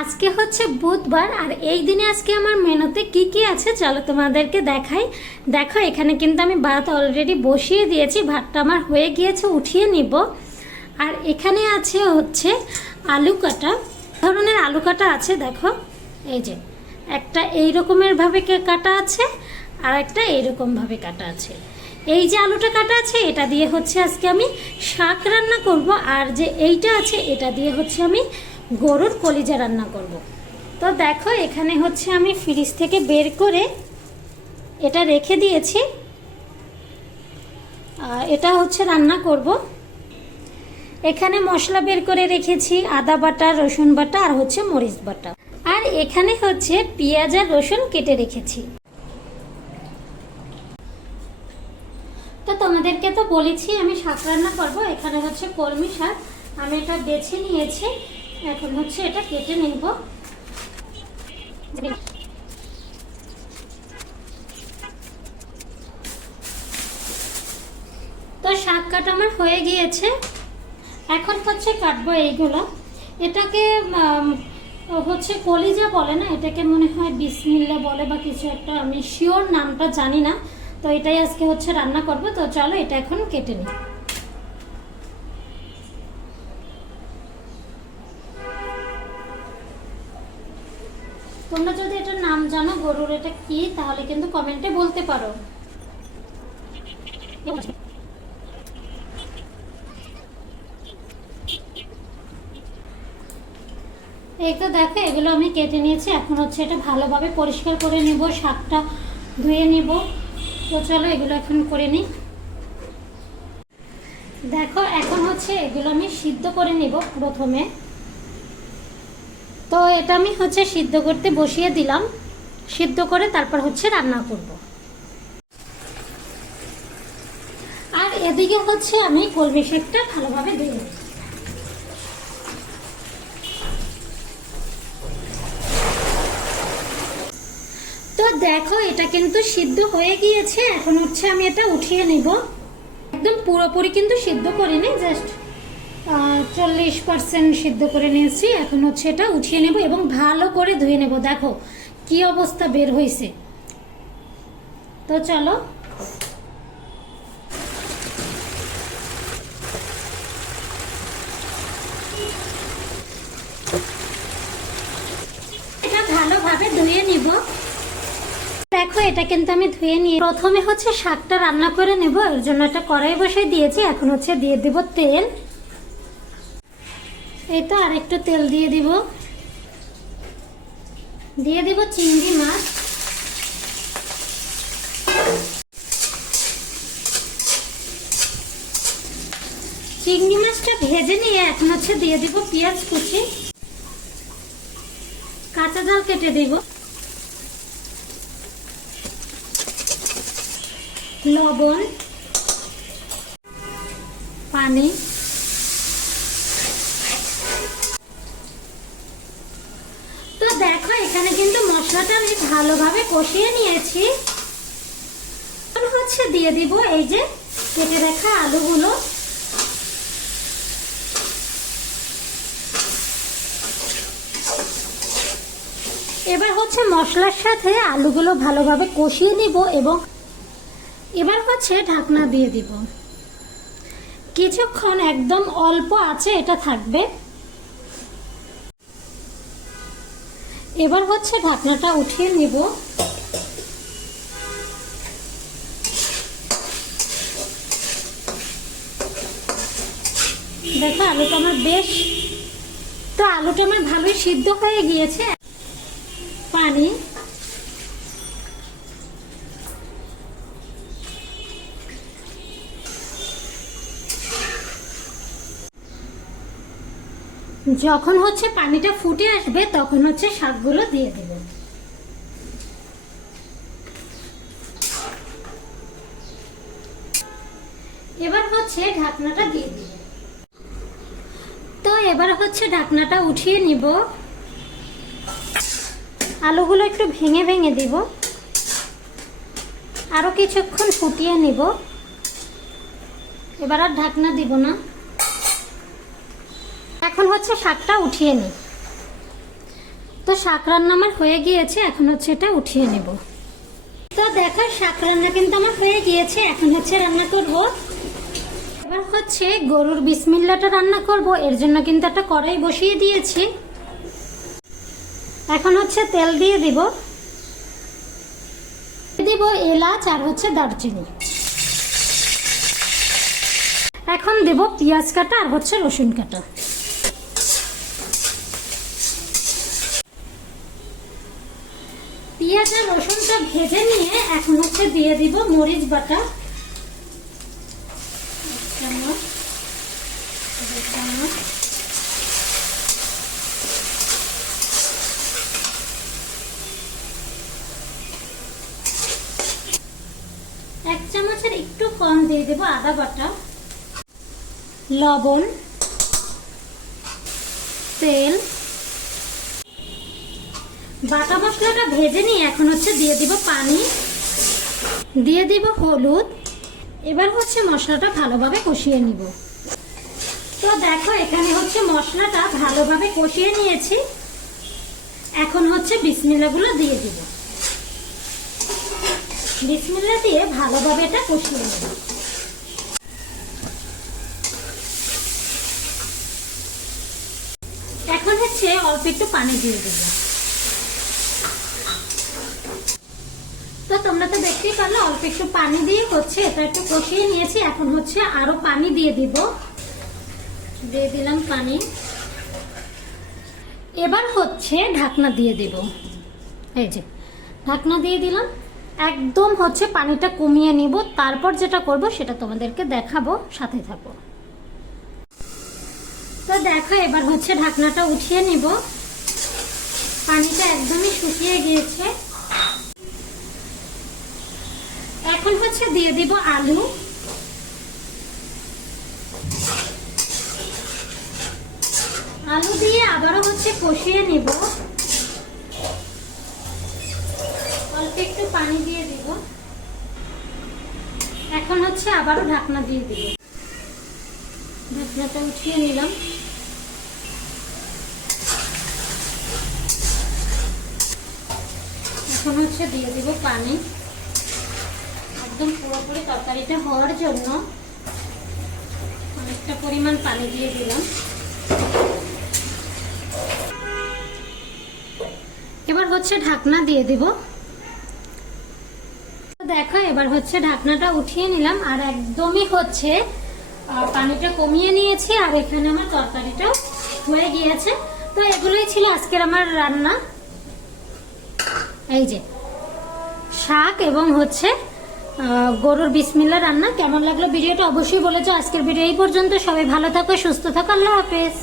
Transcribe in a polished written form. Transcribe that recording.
আজকে হচ্ছে বুধবার আর এই দিনে আজকে আমার মেনুতে কি কি আছে চলো তোমাদেরকে দেখাই। দেখো এখানে কিন্তু আমি ভাত অলরেডি বসিয়ে দিয়েছি, ভাতটা আমার হয়ে গিয়েছে, উঠিয়ে নিব। আর এখানে আছে হচ্ছে আলু কাটা, ধরনের আলু কাটা আছে। দেখো এই যে একটা এই রকমের ভাবে কাটা আছে আর একটা এইরকম ভাবে কাটা আছে। এই যে আলুটা কাটা আছে এটা দিয়ে হচ্ছে আজকে আমি শাক রান্না করব, আর যে এইটা আছে এটা দিয়ে হচ্ছে আমি গরুর কলিজা রান্না করব। তো দেখো এখানে হচ্ছে আমি ফ্রিজ থেকে বের করে এটা রেখে দিয়েছি, এটা হচ্ছে রান্না করব। এখানে মশলা বের করে রেখেছি, আদা বাটা, রসুন বাটা আর হচ্ছে মরিচ বাটা। আর এখানে হচ্ছে পেঁয়াজ আর রসুন কেটে রেখেছি। তো তোমাদেরকে তো বলেছি আমি শাক রান্না করব। এখানে হচ্ছে কলমি শাক, আমি এটা বেছে নিয়েছি, এখন হচ্ছে এটা কেটে নেব। তো শাক কাটা আমার হয়ে গিয়েছে, এখন হচ্ছে কাটবো এইগুলো। এটাকে হচ্ছে কলিজা বলে না, এটাকে মনে হয় বিসমিল্লা বলে বা কিছু একটা, আমি শিওর নামটা জানি না। তো এটাই আজকে হচ্ছে রান্না করব। তো চলো এটা এখন কেটে নিই। তোমরা যদি এটার নাম জানো গরুর এটা কি তাহলে কিন্তু কমেন্টে বলতে পারো। এই তো দেখো এগুলো আমি কেটে নিয়েছি, এখন হচ্ছে এটা ভালোভাবে পরিষ্কার করে নিব, শাকটা ধুয়ে নিব। তো চলো এগুলো এখন করে নিই। দেখো এখন হচ্ছে এগুলো আমি সিদ্ধ করে নিব প্রথমে। তো এটা আমি হচ্ছে সিদ্ধ করতে বসিয়ে দিলাম, সিদ্ধ করে তারপর হচ্ছে রান্না করব। আর এদিকে হচ্ছে আমি কলমি শাকটা ভালোভাবে ধুয়ে নিই। তো দেখো এটা কিন্তু সিদ্ধ হয়ে গিয়েছে, এখন হচ্ছে আমি এটা উঠিয়ে নিব। একদম পুরোপুরি কিন্তু সিদ্ধ করিনি, জাস্ট 40% সিদ্ধ করে নিয়েছি। এখন হচ্ছে এটা উঠিয়ে নেব এবং ভালো করে ধুয়ে নেব। দেখো কি অবস্থা বের হয়েছে। তো চলো এটা ভালোভাবে ধুয়ে নিব। দেখো এটা কিন্তু আমি ধুয়ে নিয়ে প্রথমে হচ্ছে শাকটা রান্না করে নেব, এর জন্য একটা কড়াই বসাই দিয়েছি। এখন হচ্ছে দিয়ে দিব তেল। এই তো আর একটু তেল দিয়ে দিব, দিয়ে দিব চিংড়ি মাছ। চিংড়ি মাছটা ভেজে নিয়ে এখন হচ্ছে দিয়ে দিব পেঁয়াজ কুচি, কাঁচা ঝাল কেটে দিব, লবণ, পানি। তো দেখো এখানে কিন্তু মশলাটা আমি ভালোভাবে কষিয়ে নিয়েছি। এখন হচ্ছে দিয়ে দিব এই যে কেটে রাখা আলুগুলো। এবার হচ্ছে মশলার সাথে আলুগুলো ভালোভাবে কষিয়ে নিব এবং এবার হচ্ছে ঢাকনা দিয়ে দিব। কিছুক্ষণ একদম অল্প আছে এটা থাকবে। এবার হচ্ছে ঢাকনাটা উঠিয়ে নিব। দেখো আলুটা আমার আলুটা আমার ভালোই সিদ্ধ হয়ে গিয়েছে। পানি, যখন হচ্ছে পানিটা ফুটে আসবে তখন হচ্ছে শাকগুলো দিয়ে দেব। এবার হচ্ছে ঢাকনাটা দিয়ে দিব। তো এবার হচ্ছে ঢাকনাটা উঠিয়ে নিব, আলুগুলো একটু ভেঙে ভেঙে দিব, আরো কিছুক্ষণ ফুটিয়ে নিব। এবার আর ঢাকনা দিব না। এখন হচ্ছে শাকটা উঠিয়ে নিই। তো শাক রান্না আমার হয়ে গিয়েছে, এখন হচ্ছে এটা উঠিয়ে নেব। তো দেখো শাক রান্না কিন্তু আমার হয়ে গিয়েছে, এখন হচ্ছে রান্না করব। এবার হচ্ছে গরুর বিসমিল্লাটা রান্না করব, এর জন্য কিন্তু একটা কড়াই বসিয়ে দিয়েছি। এখন হচ্ছে তেল দিয়ে দিব এলাচ আর হচ্ছে দারচিনি। এখন দেব পেঁয়াজ কাটা আর হচ্ছে রসুন কাটা। পেঁয়াজ আর রসুনটা ভেজে নিয়ে এখন হচ্ছে দিয়ে দিব মরিচ বাটা, এক চামচের একটু কম দিয়ে দেব আদা বাটা, লবণ, তেল। বাটা মশলাটা ভেজে নিয়ে এখন হচ্ছে দিয়ে দিব পানি, দিয়ে দিব হলুদ। এবার হচ্ছে মশলাটা ভালোভাবে কষিয়ে নিব। তো দেখো এখানে হচ্ছে মশলাটা ভালোভাবে কষিয়ে নিয়েছি, এখন হচ্ছে বিসমিল্লাহগুলো দিয়ে দিব। বিসমিল্লাহ দিয়ে ভালোভাবে এটা কষিয়ে নেব। এখন হচ্ছে অল্প একটু পানি দিয়ে দেব। তো তোমরা তো দেখতেই পারলে অল্প একটু পানি দিয়ে হচ্ছে এটা একটু কষিয়ে নিয়েছি, এখন হচ্ছে আরো পানি দিয়ে দিব। দিয়ে দিলাম পানি। এবার হচ্ছে ঢাকনা দিয়ে দেব। এই যে ঢাকনা দিয়ে দিলাম, একদম হচ্ছে পানিটা কমিয়ে নিব, তারপর যেটা করব সেটা তোমাদেরকে দেখাবো, সাথে থাকো। তো দেখো এবার হচ্ছে ঢাকনাটা উঠিয়ে নিব, পানিটা একদমই শুকিয়ে গিয়েছে। এখন হচ্ছে দিয়ে দিব আলু, আলু দিয়ে আবারও হচ্ছে কষিয়ে নিব। অল্প একটু পানি দিয়ে দিব। এখন হচ্ছে আবারও ঢাকনা দিয়ে দিব। ঢাকনাটা উঠিয়ে নিলাম। এখন হচ্ছে দিয়ে দিব পানি, একদম পুরোপুরি তরকারিটা হওয়ার জন্য অনেকটা পরিমাণ পানি দিয়ে দিলাম। এবার হচ্ছে ঢাকনা দিয়ে দিব। দেখো এবার হচ্ছে ঢাকনাটা উঠিয়ে নিলাম, আর একদমই হচ্ছে পানিটা কমিয়ে নিয়েছি, আর এখানে আমার তরকারিটাও হয়ে গিয়েছে। তো এগুলোই ছিল আজকের আমার রান্না। এই যে শাক এবং হচ্ছে গরুর বিসমিল্লাহ রান্না। কেমন লাগলো ভিডিওটা অবশ্যই বলেছো। আজকের ভিডিও এই পর্যন্ত। সবাই ভালো থাকো, সুস্থ থাকো, আল্লাহ হাফেজ।